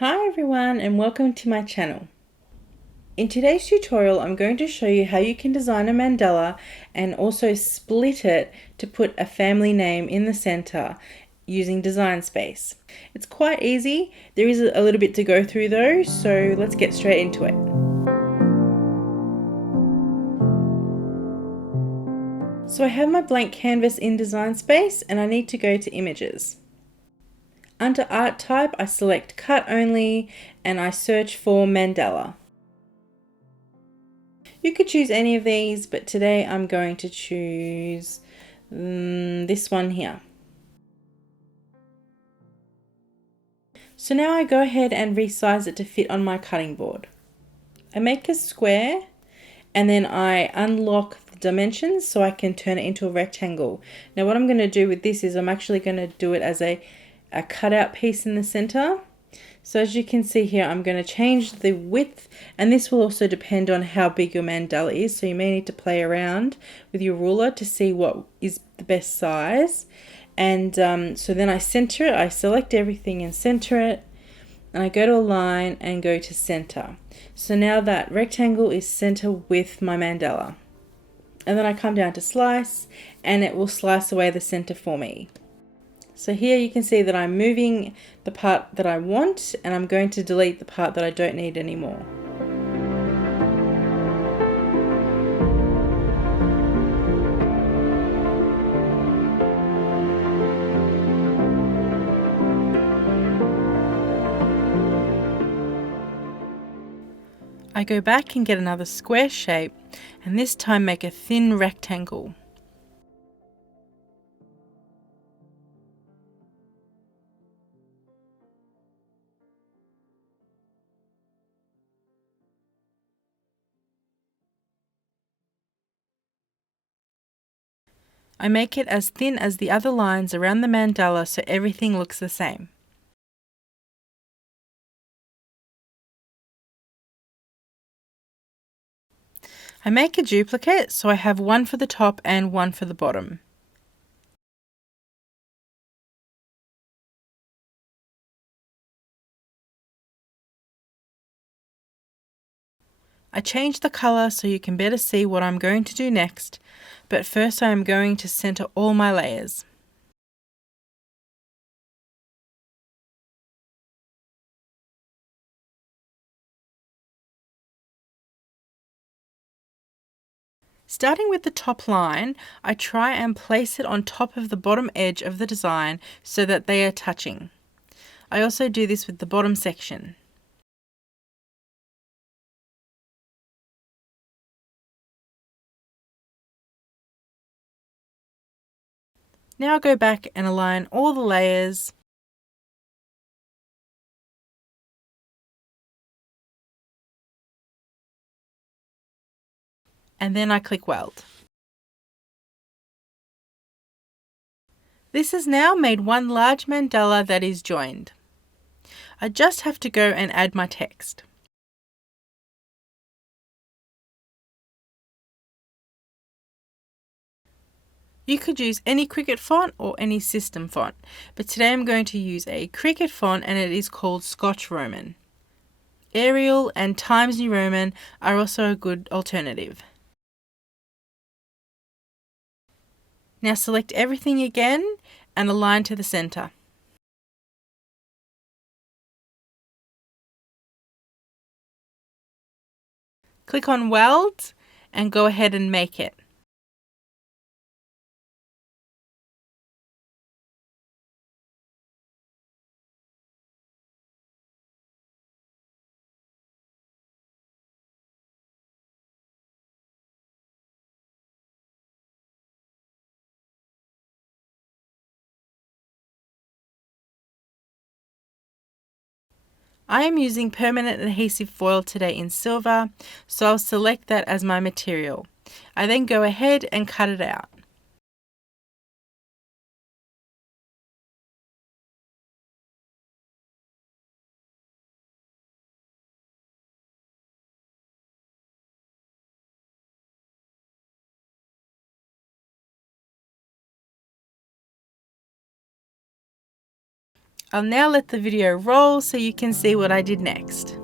Hi everyone and welcome to my channel. In today's tutorial I'm going to show you how you can design a mandala and also split it to put a family name in the center using Design Space. It's quite easy. There is a little bit to go through though, so let's get straight into it. So I have my blank canvas in Design Space and I need to go to Images. Under Art Type I select Cut Only and I search for Mandala. You could choose any of these, but today I'm going to choose this one here. So now I go ahead and resize it to fit on my cutting board. I make a square and then I unlock the dimensions so I can turn it into a rectangle. Now what I'm going to do with this is I'm actually going to do it as a cutout piece in the center. So as you can see here, I'm going to change the width, and this will also depend on how big your mandala is. So you may need to play around with your ruler to see what is the best size. And so then I center it, I select everything and center it, and I go to align and go to center. So now that rectangle is center with my mandala. And then I come down to slice, and it will slice away the center for me. So here you can see that I'm moving the part that I want and I'm going to delete the part that I don't need anymore. I go back and get another square shape and this time make a thin rectangle. I make it as thin as the other lines around the mandala so everything looks the same. I make a duplicate so I have one for the top and one for the bottom. I change the colour so you can better see what I'm going to do next, but first I am going to center all my layers. Starting with the top line, I try and place it on top of the bottom edge of the design so that they are touching. I also do this with the bottom section. Now I go back and align all the layers. And then I click weld. This has now made one large mandala that is joined. I just have to go and add my text. You could use any Cricut font or any system font, but today I'm going to use a Cricut font and it is called Scotch Roman. Arial and Times New Roman are also a good alternative. Now select everything again and align to the center. Click on Weld and go ahead and make it. I am using permanent adhesive foil today in silver, so I'll select that as my material. I then go ahead and cut it out. I'll now let the video roll so you can see what I did next.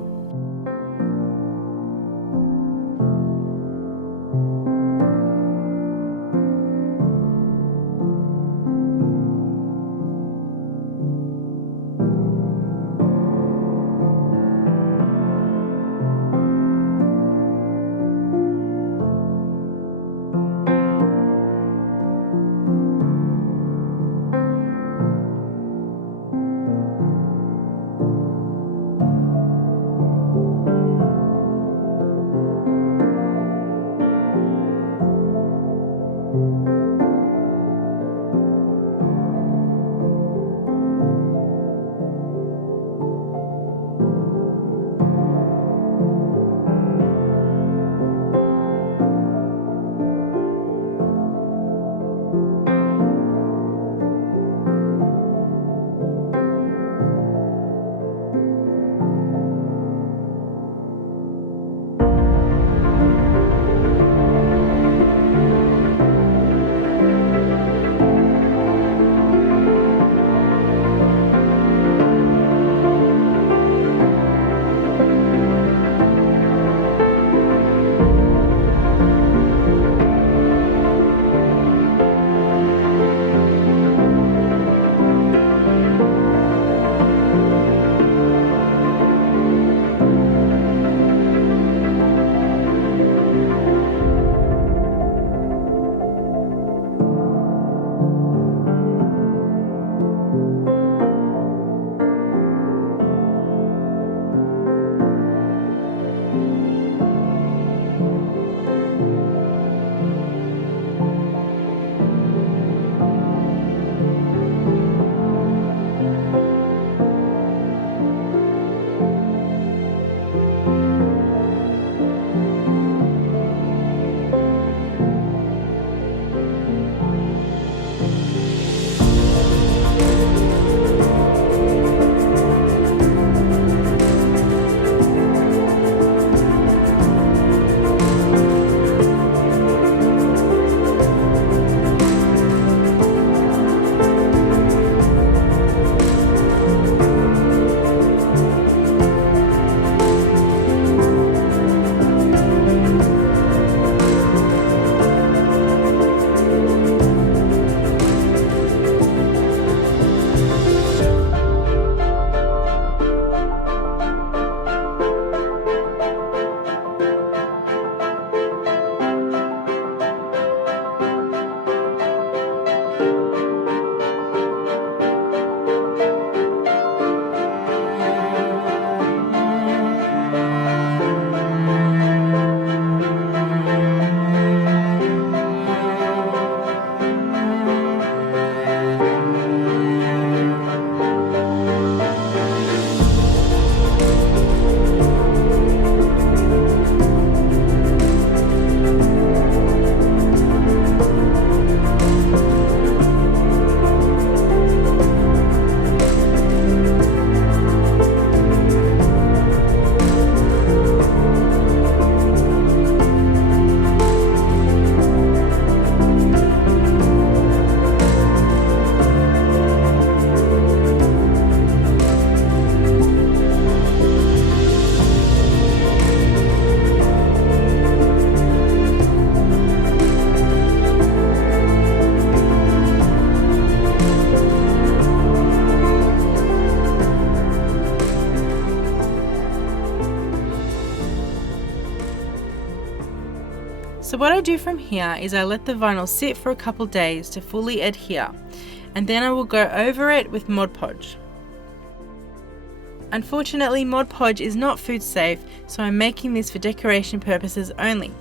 So what I do from here is I let the vinyl sit for a couple days to fully adhere, and then I will go over it with Mod Podge. Unfortunately, Mod Podge is not food safe, so I'm making this for decoration purposes only.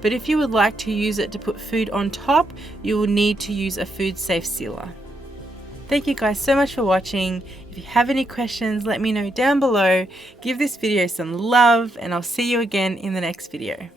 But if you would like to use it to put food on top, you will need to use a food safe sealer. Thank you guys so much for watching. If you have any questions, let me know down below. Give this video some love, and I'll see you again in the next video.